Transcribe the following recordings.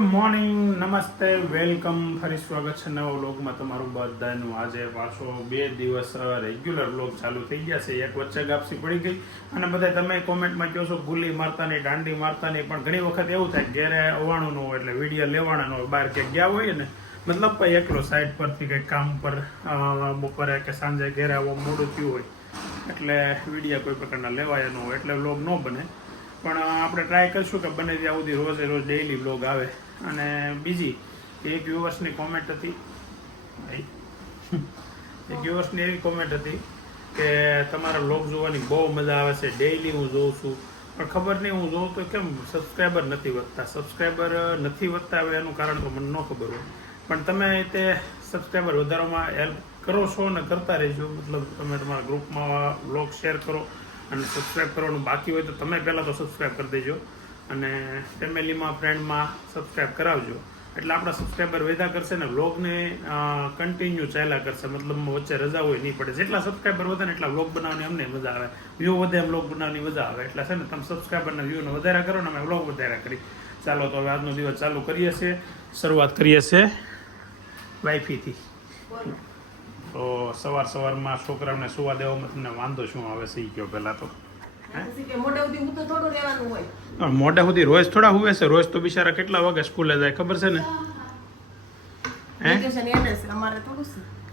Morning, નમસ્તે, welcome. ફરી સ્વાગત છે નવા વ્લોગમાં તમારું બધાનું. આજે પાછો 2 દિવસ રેગ્યુલર વ્લોગ ચાલુ થઈ ગયા છે. એક વચ્ચે ગાપસી પડી ગઈ અને બધા તમે કોમેન્ટમાં કહો છો ભૂલી મારતા નહીં, દાંડી મારતા નહીં, પણ ઘણી વખત એવું થાય ઘેરે આવવાનું ન હોય એટલે વિડીયો લેવાના ન હોય. બહાર ક્યાંક ગયા હોય ને, મતલબ ભાઈ એકલો સાઈડ પરથી કંઈક કામ પર બપોરે કે સાંજે ઘેરે આવવા મોડું થયું હોય એટલે વિડીયો કોઈ પ્રકારના લેવાયા ન હોય એટલે વ્લોગ ન બને. પણ આપણે ટ્રાય કરીશું કે બને ત્યાં સુધી રોજે રોજ ડેઈલી બ્લોગ આવે. અને બીજી એક વ્યુઅર્સની કોમેન્ટ હતી એવી કોમેન્ટ હતી કે તમારા બ્લોગ જોવાની બહુ મજા આવે છે, ડેઈલી હું જોઉં છું, પણ ખબર નહીં હું જોઉં તો કેમ સબસ્ક્રાઈબર નથી વધતા. હવે એનું કારણ તો મને ન ખબર હોય, પણ તમે તે સબસ્ક્રાઈબર વધારવામાં હેલ્પ કરો છો ને કરતા રહેજો. મતલબ તમે તમારા ગ્રુપમાં બ્લોગ શેર કરો અને સબસ્ક્રાઈબ કરવાનું બાકી હોય તો તમે પહેલાં તો સબસ્ક્રાઈબ કરી દેજો અને ફેમિલીમાં ફ્રેન્ડમાં સબસ્ક્રાઈબ કરાવજો. એટલે આપણા સબસ્ક્રાઈબર વધ્યા કરશે ને વ્લોગને કન્ટિન્યુ ચાલ્યા કરશે. મતલબ વચ્ચે રજા હોય નહીં પડે. જેટલા સબસ્ક્રાઈબર વધે ને એટલા વ્લોગ બનાવવાની અમને મજા આવે, વ્યૂ વધે એમ વ્લોગ બનાવવાની મજા આવે. એટલે છે ને તમે સબસ્ક્રાઈબરના વ્યૂને વધારા કરો ને અમે વ્લોગ વધારા કરી. ચાલો તો હવે આજનો દિવસ ચાલુ કરીએ છીએ. શરૂઆત કરીએ છીએ વાઈફીથી. તો સવારમાં છોકરાઓને સુવા દેવામાં તમને વાંધો શું આવે છે એ કહો પહેલાં તો. મોડા સુધી રોજ થોડા હુવે છે? રોજ તો બિચારા કેટલા વાગે સ્કૂલે જાય ખબર છે ને?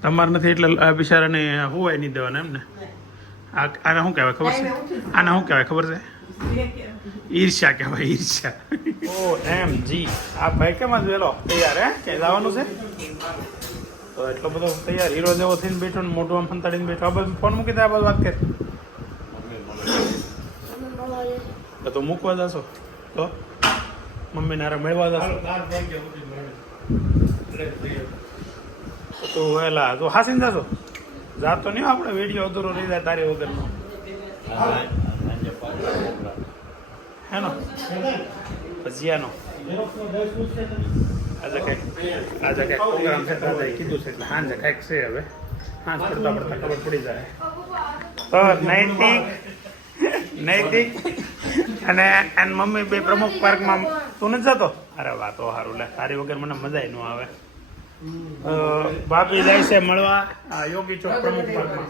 તમારે નથી એટલે બિચારાને હુવાય નહીં દેવાના એમ ને? આને શું કહેવાય ખબર છે? આને શું કહેવાય ખબર છે? ઈર્ષ્યા કહેવાય, ઈર્ષ્યા. ઓ એમ જી. આ ભાઈ કેમ જ વેલો તૈયાર હે કે જવાનું છે? તો એટલો બધો તૈયાર હીરો જેવો થઈને બેઠો ને મોઢું આમ ફંતાડીને બેઠો. આ બધું ફોન મૂકી દે, આ બધું વાત કર. તો મૂકવા જશો તો મમ્મીને હારે મળવા જશો તો વહેલા તો હાસીને જશો? જાતો નહીં આપણે વિડીયો અધૂરો રહી જાય તારી વગરનો. હેનો ભજીયાનો આજે કંઈક પ્રોગ્રામ છે, દાદાએ કીધું છે એટલે સાંજે કંઈક છે. હવે સાંજ પડતા ખબર પડી જાય. તો નૈતિક અને એન મમ્મી બે પ્રમુખ પાર્કમાં. તું નથી જતો? અરે વાહ, તો સારું. લે તારી વગર મને મજા ન આવે. ભાભી જાય છે મળવા યોગી ચોક પ્રમુખ પાર્કમાં.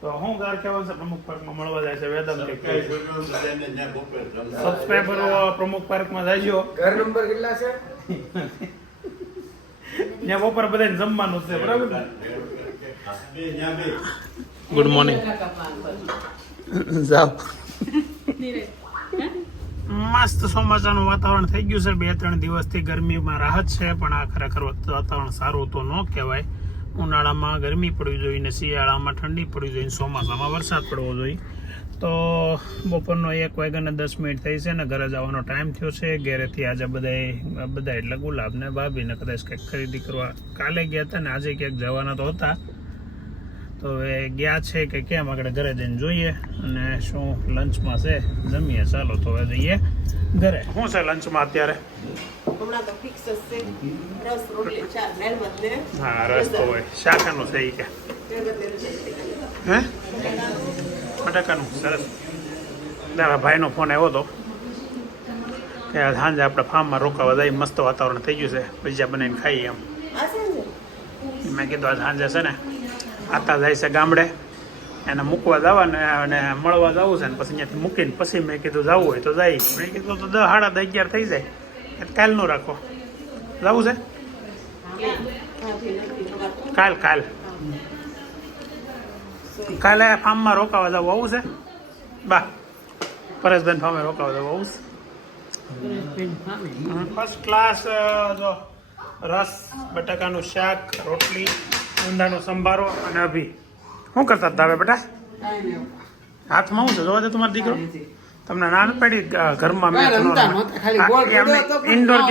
તો હું ગાર કહેવાનું છે પ્રમુખ પાર્કમાં મળવા જાય છે વેદમ. સબસ્ક્રાઈબરો પ્રમુખ પાર્કમાં જાય. ઘર નંબર કેટલા છે? ત્યાં બપોર બધાને જમવાનું છે, બરાબર? Good morning. જાઓ. મસ્ત ચોમાસાનું વાતાવરણ થઈ ગયું છે. 2-3 દિવસથી ગરમીમાં રાહત છે, પણ આ ખરેખર વાતાવરણ સારું તો ન કહેવાય. ઉનાળામાં ગરમી પડવી જોઈએ ને શિયાળામાં ઠંડી પડવી જોઈએ, ચોમાસામાં વરસાદ પડવો જોઈએ. તો બપોરનો 1 વાગ્યાને 10 મિનિટ થઈ છે ને ઘરે જવાનો ટાઈમ થયો છે. ઘરેથી આજે બધા એટલે ગુલાબ ને ભાભીને કદાચ કંઈક ખરીદી કરવા કાલે ગયા હતા ને આજે ક્યાંક જવાના તો હતા. તો એ ગયા છે કે કેમ આગળ ઘરે જઈને જોઈએ અને શું લંચમાં છે જમીએ. ચાલો તો હવે જઈએ ઘરે. શું છે લંચમાં અત્યારે? હા, રસ તો હોય. શાકાનું છે એ કે હે બટાકાનું? સરસ. તારા ભાઈનો ફોન આવ્યો હતો કે સાંજે આપણે ફાર્મમાં રોકાવા જાય, મસ્ત વાતાવરણ થઈ ગયું છે, ભજીયા બનાવીને ખાઈએ એમ. મેં કીધું આજ સાંજે છે ને આતા જાય છે ગામડે, એને મૂકવા જવાને અને મળવા જવું છે ને પછી અહીંયાથી મૂકીને પછી મેં કીધું જવું હોય તો જાય. મેં કીધું તો 10-11 થઈ જાય, કાલનું રાખો. જવું છે કાલે ફાર્મમાં રોકાવા જવું આવું છે? બા પરેશભાઈ ફાર્મે રોકાવા જવું આવું છે? First class. જો રસ, બટાકાનું શાક, રોટલી, ઊંધાનો સંભારો અને અભી. શું કરતા હતા હવે બેટા? હાથમાં શું છે જોવા દે તમારો દીકરો. તમને ના પડી ઘરમાં? ઇન્ડોર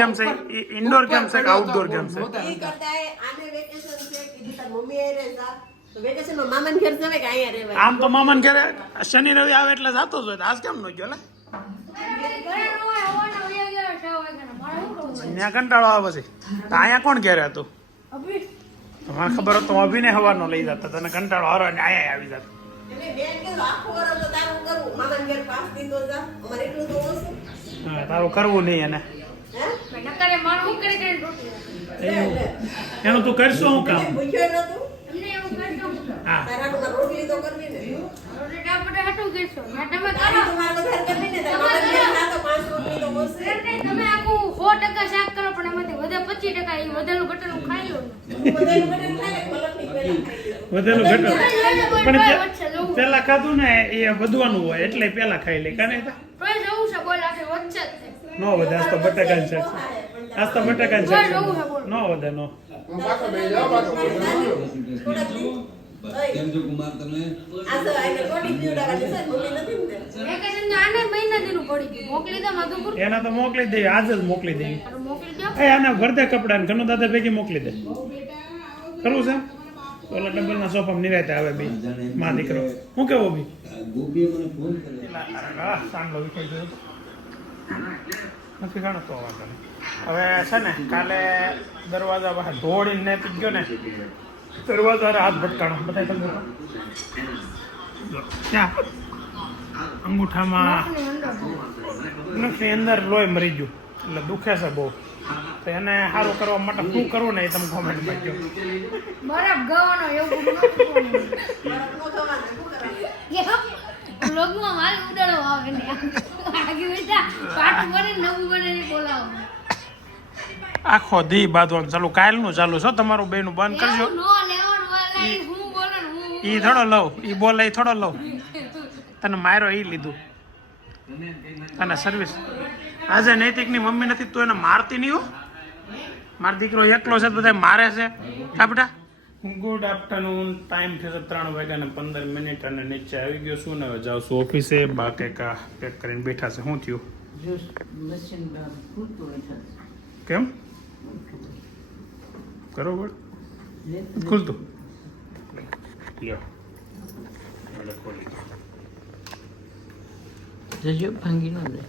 ગેમ છે કે આઉટડોર ગેમ છે? આમ તો મામાન ઘરે શનિ રવિ આવે એટલે જતો જ હોય. આજ કેમ ન ગયો? લે ત્યાં કંટાળો આવે પછી તો અહીંયા કોણ ઘેરે હતું? મને ખબર હોત તો અભિને હવાનો લઈ જતા. તને કંટાળો હારો ને અહીંયા આવી જતો. તારું કરવું નહીં એને. કરે મારું હું કરે કરે રોટલી એનું તું કરશો હું કામ અમને એવું કરતો હા રોટલી ટાપડે હટું કરશો ના તમે તમે આખું 100% શાક કરો પણ એમાંથી વધે 25% એ વધેલું ઘટેલું ખાઈ લો વધેલું ઘટો પણ પેલા ખાધું ને એ વધવાનું હોય એટલે પેલા ખાઈ લે કાને તોય જવું છે બોલ આખે વચ્ચે જ છે નો વધે આજ તો બટાકાની શાક આજ તો બટાકાની શાક નો વધે નો કેમ છો કુમાર તમે વેકેશન તો આને મહિના દીનું પડી ગયું મોકલી દે માધુપુર એના તો મોકલી દે આજ જ મોકલી દે મોકલી દો એ આના ભરદે કપડા ઘણો દાદા ભેગી મોકલી દે ખરું છે ઓલા ડબલ ના સોફા નિરાતે આવે બી માં દીકરો હું કેવો બી ગોપીએ મને ફોન કર્યો સાંડલો વિખાઈ ગયો નથી ખાણો તો વાંધો નહીં હવે છે ને કાલે દરવાજા બહાર ઢોળીને નેતી ગયો ને દરવાજા હાથ ભટકાણો બતાવી તમને ક્યાં અંગૂઠામાં નખની અંદર લોહી મરી ગયું એટલે દુખે છે બહુ તો એને સારું કરવા માટે શું કરવું ને એ તમે કોમેન્ટમાં કહો બરફ ગવાનો એવું બ્લોગમાં માલ ઉડાડો આવે ને આગે બેટા પાટ બને નવું બને બોલાવો આખો દી બાંધવાનું ચાલુ કાલનું ચાલુ છો તમારું બેનું બંધ કરજો નો લેવાનું વાલા હું બોલે હું ઈ થોડો લવ ઈ બોલે ઈ થોડો લવ તને માર્યો ઈ લીધું તને સર્વિસ આજે નૈતિકની મમ્મી નથી તું એને મારતી નહીં હો મારો દીકરો એકલો છે બધા મારે છે હા બેટા ગુડ આફ્ટરનૂન ટાઈમ થયો 3:15 અને નીચે આવી ગયો છું ને હવે જાઉં છું ઓફિસે બા કંઈક પેક કરીને બેઠા છે શું થયું કેમ બરોબર ખુલતું લ્યો એટલે ખોલી જજો ભાંગી ન દે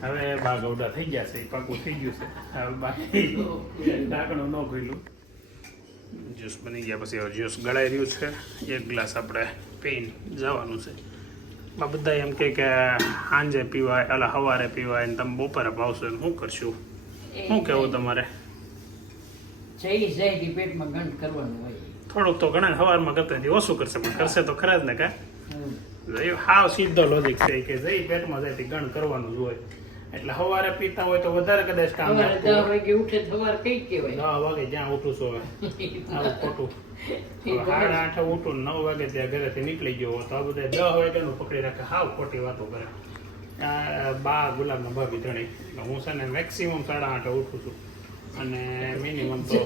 હવે બા ગૌડા થઈ ગયા છે એ પાકું થઈ ગયું છે હવે બાકી ઢાંકણું ન ખોલ્યું જ્યુસ બની ગયા પછી હવે જ્યુસ ગળાઈ રહ્યું છે એક ગ્લાસ આપણે પીને જવાનું છે આ બધા એમ કે સાંજે પીવાય અલા સવારે પીવાય ને તમે બપોરે ભાવશો ને શું કરશું શું કહેવું તમારે જઈ જાય પેટમાં ગંધ કરવાનું હોય થોડુંક તો ઘણા સવારમાં કરતા ઓછું કરશે પણ કરશે તો ખરા જ ને કા હાવ સીધો લોજિક છે કે જઈ પેટમાં જાય ગણ કરવાનું જ હોય એટલે સવારે પીતા હોય તો વધારે કદાચ કામ સવારે 10 વાગે ઉઠે સવાર કઈ કહેવાય 10 વાગે જ્યાં ઉઠું છું હવે આવું ખોટું 8:30 ઉઠું 9 વાગે ત્યાં ઘરેથી નીકળી ગયો તો આ બધા 10 વાગ્યાનું પકડી રાખે હાવ ખોટી વાતો કરે બા ગુલાબના ભાભી ધણી હું છે ને મેક્સિમમ 8:30 ઉઠું છું અને મિનિમમ તો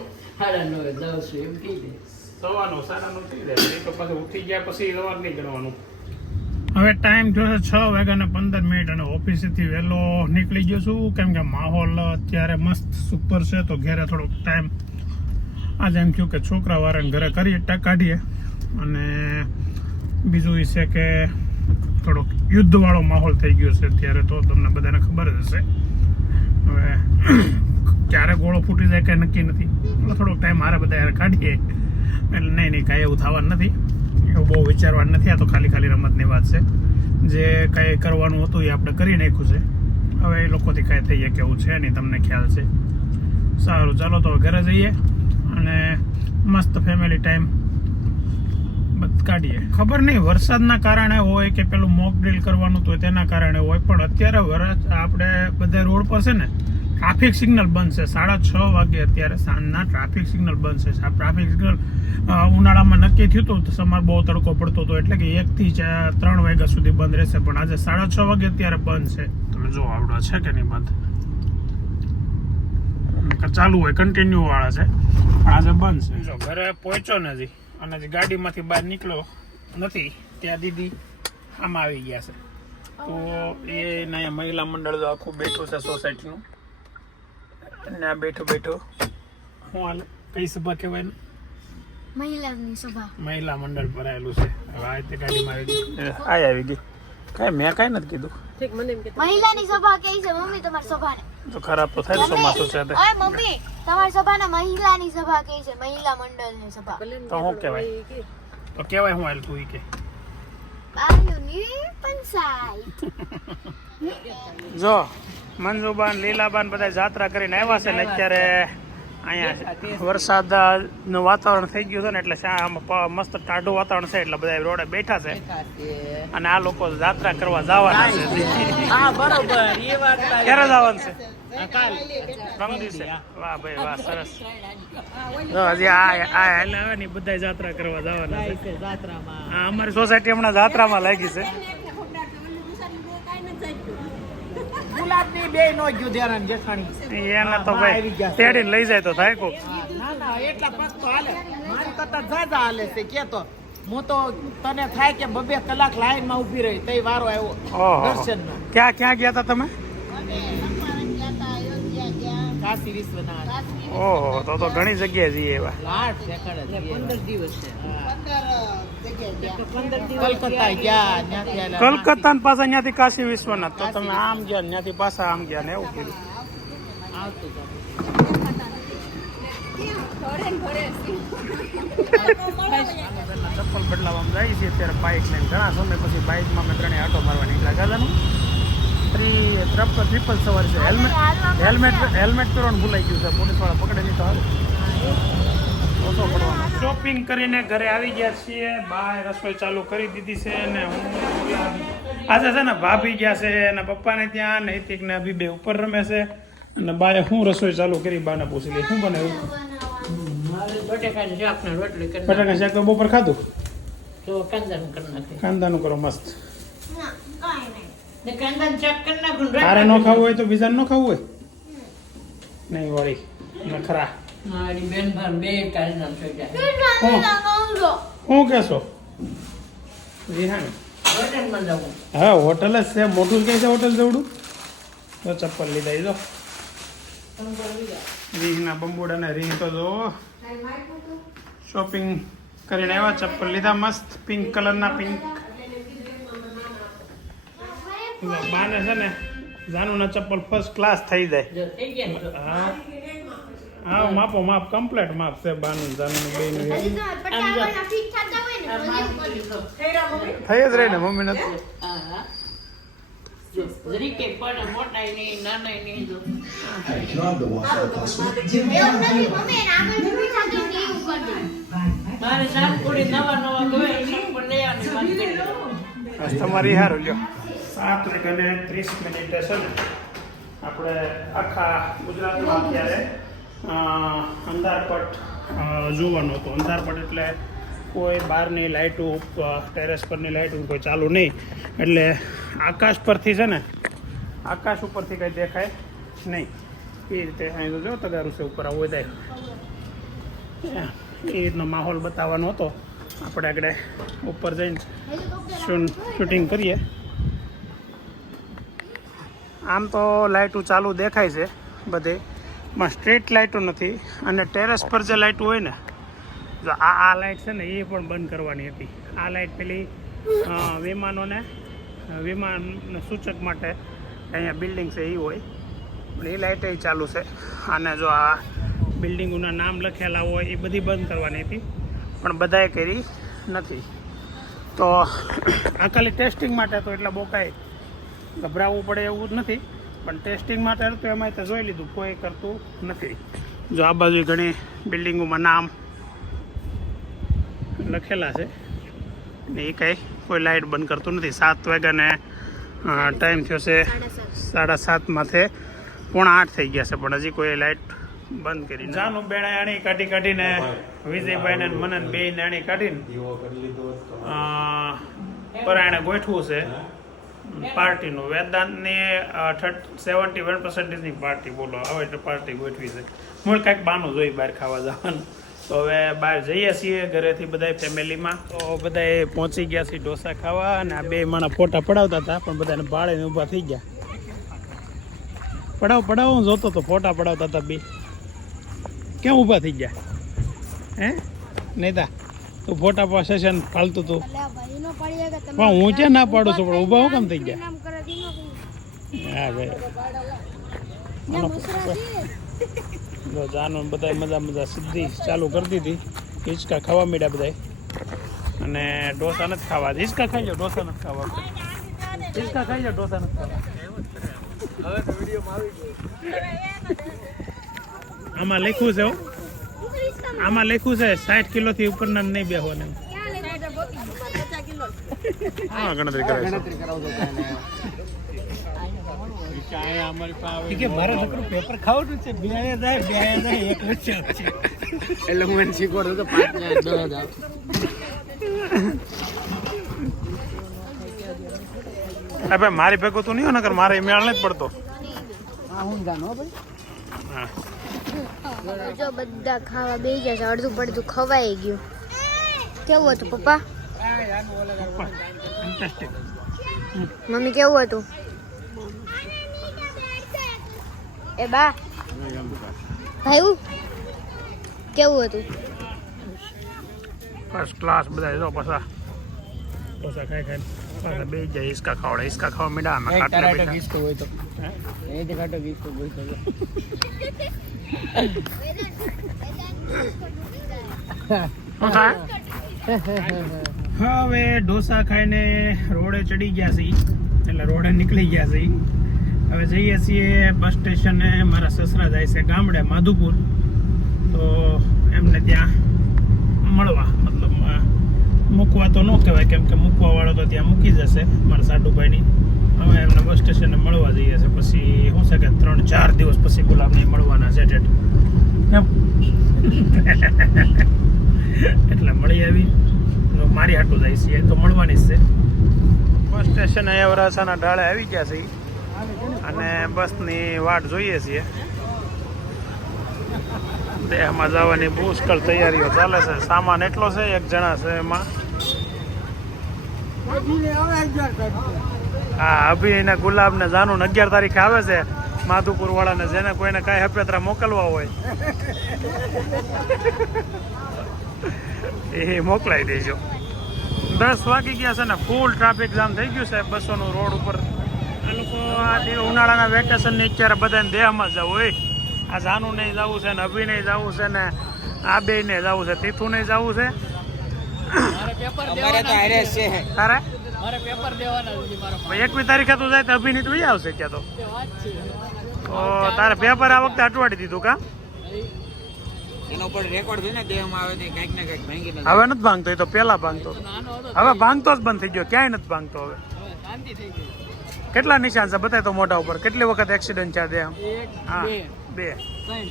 9:30 જાઉં છું એમ કહી દે સવારનું 9:30 થઈ જાય એ તો પાછું ઉઠી ગયા પછી સવાર નહીં ગણવાનું હવે ટાઈમ થયો છે 6:15 અને ઓફિસેથી વહેલો નીકળી ગયો છું કેમ કે માહોલ અત્યારે મસ્ત સુપર છે તો ઘરે થોડોક ટાઈમ આજે એમ થયું કે છોકરાવાળાને ઘરે કાઢીએ અને બીજું એ છે કે થોડોક યુદ્ધવાળો માહોલ થઈ ગયો છે અત્યારે તો તમને બધાને ખબર જ હશે હવે ક્યારે ગોળો ફૂટી જાય કંઈ નક્કી નથી એટલે થોડોક ટાઈમ મારે બધા કાઢીએ એટલે નહીં કાંઈ એવું થવાનું નથી એવું બહુ વિચારવાનું નથી આ તો ખાલી રમતની વાત છે જે કાંઈ કરવાનું હતું એ આપણે કરી નાખ્યું છે હવે એ લોકોથી કાંઈ થઈ જાય કેવું છે નહીં તમને ખ્યાલ છે સારું ચાલો તો ઘરે જઈએ અને મસ્ત ફેમિલી ટાઈમ કાઢીએ ખબર નહીં વરસાદના કારણે હોય કે પેલું મોક ડ્રીલ કરવાનું હતું તેના કારણે હોય પણ અત્યારે આપણે બધા રોડ પર છે ને ટ્રાફિક સિગ્નલ બંધ છે 6:30 વાગે અત્યારે સાંજના ટ્રાફિક સિગ્નલ બંધ છે ટ્રાફિક સિગ્નલ ઉનાળામાં નક્કી થયું હતું તો સમાર બહુ તડકો પડતો હતો એટલે કે 1 થી 3 વાગ્યા સુધી બંધ રહેશે પણ આજે 6:30 વાગે અત્યારે બંધ છે તમે જો આવડો છે કે નહીં બંધ ચાલુ હોય કન્ટિન્યુ વાળા છે પણ આજે બંધ છે જો ઘરે પહોંચ્યો ને હજી અને જે ગાડીમાંથી બહાર નીકળ્યો નથી ત્યાં દીદી આમાં આવી ગયા છે તો એ અહીંયા મહિલા મંડળ તો આખું બેઠું છે સોસાયટીનું અને આ બેઠો હું હાલ કઈ સભા કહેવાય ને મહિલાની સભા મહિલા મંડળ ભરાયેલું છે હવે આ રીતે ગાડીમાં આવી ગઈ કાંઈ મેં કાંઈ નથી કીધું મહિલાની સભા કે છે મમ્મી તમારી સભાને તો ખરાબ તો થાય ચોમાસું છે ઓય મમ્મી તમારી સભાને મહિલાની સભા કે છે મહિલા મંડળની સભા તો શું કહેવાય તો કહેવાય હું હાલ તું કે જો મંજુબાન લીલાબાન બધા જાત્રા કરીને આવ્યા છે ને અત્યારે અહીંયા વરસાદનું વાતાવરણ થઈ ગયું છે ને એટલે મસ્ત ટાઢું વાતાવરણ છે એટલે બધા રોડે બેઠા છે અને આ લોકો જાત્રા કરવા જવાના છે. ક્યારે જવાનું છે? પરમ દિવસે. વાહ ભાઈ વાહ, સરસ. હજી આવે ને બધા જાત્રા કરવા જવાના છે. હા, અમારી સોસાયટી હમણાં જાત્રામાં લાગી છે. એને તો ભાઈ તેડીને લઈ જાય તો થાય કોક. હું તો તને થાય કે 2 કલાક લાઈન માં ઉભી રહી તઈ વારો આવ્યો દર્શન નો. ક્યાં ગયા હતા તમે? કાશી વિશ્વનાથ. ઓહો, તો ઘણી જગ્યાએ જઈએ એવા. 15 દિવસ કલકત્તા ગયા, ત્યાંથી આવેલા. કલકત્તા પાછા ત્યાંથી કાશી વિશ્વનાથ. તો તમે આમ ગયા ત્યાંથી પાછા આમ ગયા ને એવું કીધું. આવતું હતું. ચપ્પલ બદલાવવામાં જાય છે અત્યારે બાઇક લઈને. ઘણા સમય પછી બાઇકમાં મેં ત્રણેય આટો મારવા નીકળ્યા. ગાજાનું ટ્રિપલ સવાર છે. હેલ્મેટ પહેરવાનું ભૂલાઈ ગયું છે. પોલીસવાળા પકડે નહીં તો હારું. ઓછો પડવાનો. શોપિંગ કરીને ઘરે આવી ગયા છીએ. બહાર રસોઈ ચાલુ કરી દીધી છે ને હું આજે છે ને ભાભી ગયા છે એના પપ્પાને ત્યાં, નૈતિક ને અભી બે ઉપર રમે છે અને બાએ હું રસોઈ ચાલુ કરી. બાને પૂછી લઈ શું બને એવું. બટેકાની શાક ને રોટલી કરી બટાકા શાક તો બપોર ખાધું. તો કાંદાનું કરી નાખે. કાંદાનું કરો મસ્ત. ને કાંદાનું શાક કરી નાખું. તારે ન ખાવું હોય તો બીજાને ન ખાવું હોય નહીં વળી નખરા. મારી બેન ભાઈ બે કાંદાનું શાક. શું કહેશો? વિહાણ હોટલમાં જવું. હા, હોટલ જ છે. મોટું જ કહે છે હોટલ જેવડું. તો ચપ્પલ લીધા જો રીંગના બંબુડા ને રીંગ તો જો શોપિંગ કરીને આવ્યા. ચપ્પલ લીધા મસ્ત પિંક કલરના. પિંક બાને છે ને જાનુના ચપ્પલ ફર્સ્ટ ક્લાસ થઈ જાય. જો થઈ ગયા ને તો. હા, માપો માપ કમ્પ્લીટ માપ છે બાનું જાનુનું બેનું. થઈ જ રહી ને મમ્મી નથી. હા હા. જો જરીકે પણ મોટાઈ નહીં નાનાઈ નહીં. જો મારે શાકપુરી નવા ગોળ શાક પણ લઈ આવવાની વાત કરી. તમારી હારું લ્યો. 7:30 છે ને આપણે આખા ગુજરાતમાં અત્યારે અંધારપટ જોવાનો હતો. અંધારપટ એટલે કોઈ બહારની લાઇટો ટેરેસ પરની લાઇટો કોઈ ચાલુ નહીં. એટલે આકાશ પરથી છે ને આકાશ ઉપરથી કંઈ દેખાય નહીં. એ રીતે અહીં જો તગારું છે ઉપર આવું થાય. એ રીતનો માહોલ બતાવવાનો હતો. આપણે આગળ ઉપર જઈને શૂટિંગ કરીએ. આમ તો લાઇટો ચાલુ દેખાય છે બધે, પણ સ્ટ્રીટ લાઇટો નથી. અને ટેરેસ પર જે લાઇટો હોય ને, જો આ લાઇટ છે ને એ પણ બંધ કરવાની હતી. આ લાઇટ પેલી વિમાનોને વિમાન સૂચક માટે અહીંયા બિલ્ડિંગ છે એ હોય, પણ એ લાઇટ એ ચાલુ છે. અને જો આ બિલ્ડિંગોના નામ લખેલા હોય એ બધી બંધ કરવાની હતી, પણ બધાએ કરી નથી. તો આ ખાલી ટેસ્ટિંગ માટે તો એટલા બહુ કાંઈ ગભરાવવું પડે એવું જ નથી, પણ ટેસ્ટિંગ માટે તો એમાં તો જોઈ લીધું કોઈ કરતું નથી. જો આ બાજુ ઘણી બિલ્ડિંગોમાં નામ લખેલા છે ને એ કંઈ કોઈ લાઇટ બંધ કરતું નથી. 7 વાગ્યાને ટાઈમ થયો છે, 7:30 માથે 7:45 થઈ ગયા છે, પણ હજી કોઈ લાઇટ બંધ કરી. જાનું બેણે આણી કાઢીને વિજયભાઈને મને બે નાણી કાઢીને પરાયણે ગોઠવું છે પાર્ટીનું. વેદાંતની 71%ની પાર્ટી બોલો હવે પાર્ટી ગોઠવી છે. હું કાંઈક બાનું જોઈ બહાર ખાવા જવાનું. તો હવે બહાર જઈએ છીએ ઘરેથી બધા ફેમિલીમાં. તો બધાએ પહોંચી ગયા છીએ ઢોસા ખાવા. અને આ બે માણા ફોટા પડાવતા હતા, પણ બધાને ભાડે ઊભા થઈ ગયા. પડાવ હું જોતો તો ફોટા પડાવતા હતા બે. કેમ ઊભા થઈ ગયા હે નેતા? તું ફોટા પર સેશન ફાલતું તું. પણ હું ક્યાં ના પાડું છું, પણ ઊભા હું કેમ થઈ ગયા? હા ભાઈ, જાનું બધા મજા સીધી ચાલુ કરી દીધી. હિંચકા ખાવા માંડ્યા બધા. અને ઢોસા નથી ખાવા. હિંચકા ખાઈ જાઓ, ઢોસા નથી ખાવા. હિંચકા ખાઈ જાઓ, ઢોસા નથી ખાવા. આમાં લખ્યું છે હો. આમાં લખ્યું છે 60 કિલોથી ઉપરના નહીં બેહવાના. હા, ગણતરી કરે છે. મારે છોકરું પેપર ખાવાનું છે. બે જાય એક વચ્ચે છે. એટલે હું એને શીખવાડું તો 5 ભાઈ મારી ભેગું તું નહીં હોય નકર મારે મેળ નથી પડતો. હું જાણો ભાઈ. હા, જો બધા ખાવા બેસી ગયા છે, અડધું પડધું ખવાઈ ગયું. કેવું હતું પપ્પા? ફેન્ટાસ્ટિક. મમ્મી કેવું હતું? એ બા ભાઈ કેવું હતું? ફર્સ્ટ ક્લાસ બધા જો પાછા ઢોસા ખાઈ પાછા બે જાય. હિંચકા ખાવડે, હિંચકા ખાવા મીડા આમાં એક ખાટલા ટરાટો બેઠા. ગીસ્કો હોય તો એ જ કાટો ગીસ્કો હોય તો શું થાય? હવે ઢોસા ખાઈને રોડે ચડી ગયા છીએ, એટલે રોડે નીકળી ગયા છીએ. હવે જઈએ છીએ બસ સ્ટેશને. મારા સસરા જાય છે ગામડે માધુપુર, તો એમને ત્યાં મળવા, મતલબ મૂકવા તો ન કહેવાય, કેમ કે મૂકવાવાળો તો ત્યાં મૂકી જશે મારા સાડુભાઈની. હવે એમને બસ સ્ટેશને મળવા જઈએ છે. પછી શું છે કે 3-4 દિવસ પછી ગુલાબને મળવાના છે ઠેઠ. એટલે મળી આવી મારી હાટું જાય છે, તો મળવાની જ છે. બસ સ્ટેશન અયવરાસાના ડાળે આવી ગયા છે અને બસની વાટ જોઈએ છીએ. દેહમાં જવાની પુષ્કળ તૈયારીઓ ચાલે છે. સામાન એટલો છે, એક જણા છે એમાં. હા, અભી ને ગુલાબ ને જાનું 11 તારીખે આવે છે માધુપુર વાળાને. જેને કોઈને કાંઈ હપેતરા મોકલવા હોય એ મોકલાઈ દેજો. 10 વાગી ગયા છે ને ફૂલ ટ્રાફિક જામ થઈ ગયું છે બસોનું રોડ ઉપર. આ લોકો આ ઉનાળાના વેકેશનની અત્યારે બધાને દેહમાં જવું હોય. આ જાનું નહીં જવું છે ને અભી નહીં જવું છે ને આ બે ને જવું છે, તીથું નહીં જવું છે. અમારે તો હારે છે. તારે મારે પેપર દેવાના છે મારો. 21 તારીખે તું જાય તો અભી ની તું આવશે ક્યાં તો? તો તારે પેપર આ વખતે અટવાડી દીધું કા? એનો પર રેકોર્ડ છે ને દેવામાં આવે તો કંઈક ને કંઈક ભાંગી નાખે. હવે નથી ભાંગતો, એ તો પેલા ભાંગતો. હવે ભાંગતો જ બંધ થઈ ગયો, ક્યાંય નથી ભાંગતો હવે. શાંતિ થઈ ગઈ. કેટલા નિશાન છે બતાય તો મોઢા ઉપર? કેટલી વખત એક્સિડન્ટ છે દેહ? 1 હા, 2 2. 3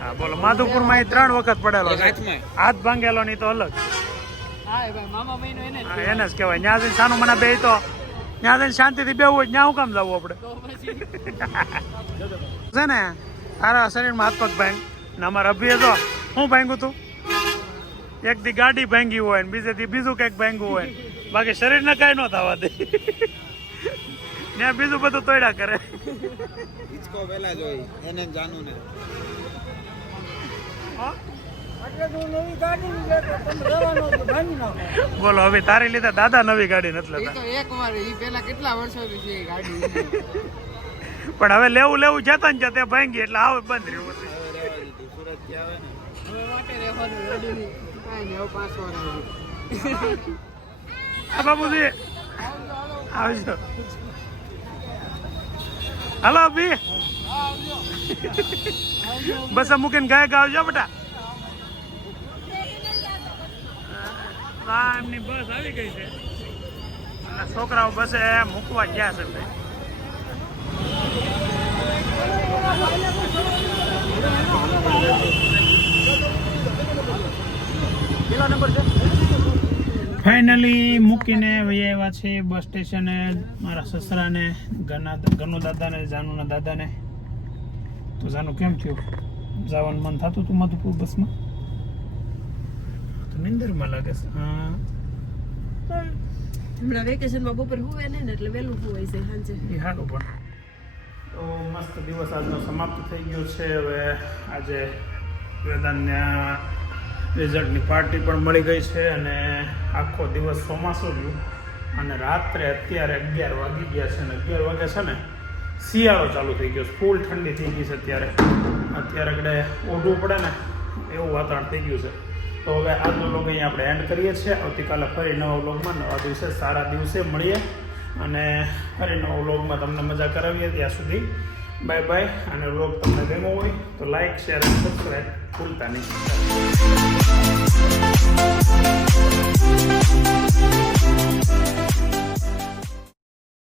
હા બોલો, માધુપુરમાં એ 3 વખત પડેલો છે. હાથમાં. હાથ ભાંગેલો નહીં તો અલગ. હા ભાઈ મામા મહિનો એને હા, એને જ કહેવાય. ત્યાં જઈને સાનું મને બે તો ત્યાં જઈને શાંતિથી બેવું હોય, ત્યાં હું કામ જવું આપણે? તો પછી છે ને તારા શરીરમાં હાથ પગ ભાંગ ને અમારા અભીએ તો શું ભાંગ્યું તું? એક દી ગાડી ભાંગી હોય ને બીજે દી બીજું કંઈક ભાંગ્યું હોય, બાકી શરીરને કાંઈ ન થવા દે. ને બીજું બધું તોડ્યા કરે. હિચકો પહેલા જોઈ એને જાનું ને. બોલો, હવે તારી લીધે દાદા નવી ગાડી નથી એ લેતા. તો એક વાર ઈ પહેલા કેટલા વર્ષોથી છે એ ગાડી. પણ હવે લેવું જતા ને તે ભાંગી એટલે આવે બંધ રહ્યું. સુરત થી આવે ને હવે માટે રહેવાનું રેડી કાઈ ને 5 વાર આવી. આ બાબુજી આવજો. હાલો અભી, બસ મૂકીને ગાય આવજો બેટા. હા, એમની બસ આવી ગઈ છે અને છોકરાઓ બસે મૂકવા ગયા છે ભાઈ. ફાઇનલી મૂકીને વહી આવ્યા છે બસ સ્ટેશને મારા સસરાને, ગનુ દાદાને, જાનુના દાદાને. તો જાનુ કેમ થયું? જવાનું મન થતું હતું મધુપુર બસમાં? તો નિંદરમાં લાગે છે. હા, હમણાં વેકેશનમાં બપોર હુવે ને એટલે વહેલું હુવાય છે સાંજે. એ સારું. પણ તો મસ્ત દિવસ આજનો સમાપ્ત થઈ ગયો છે. હવે આજે વેદાંતના રિઝલ્ટની પાર્ટી પણ મળી ગઈ છે અને આખો દિવસ ચોમાસું રહ્યું. અને રાત્રે અત્યારે 11 વાગી ગયા છે અને 11 વાગે છે ને શિયાળો ચાલુ થઈ ગયો, ફૂલ ઠંડી થઈ ગઈ છે. અત્યારે ઘડે ઓઢવું પડે ને એવું વાતાવરણ થઈ ગયું છે. તો હવે આજનો વ્લોગ અહીંયા આપણે એન્ડ કરીએ છીએ. આવતીકાલે ફરી નવા વ્લોગમાં નવા દિવસે સારા દિવસે મળીએ અને ફરી નવા વ્લોગમાં તમને મજા કરાવીએ. ત્યાં સુધી બાય બાય. અને વ્લોગ તમને ગમ્યો હોય તો લાઈક શેર અને સબસ્ક્રાઈબ ભૂલતા નહીં.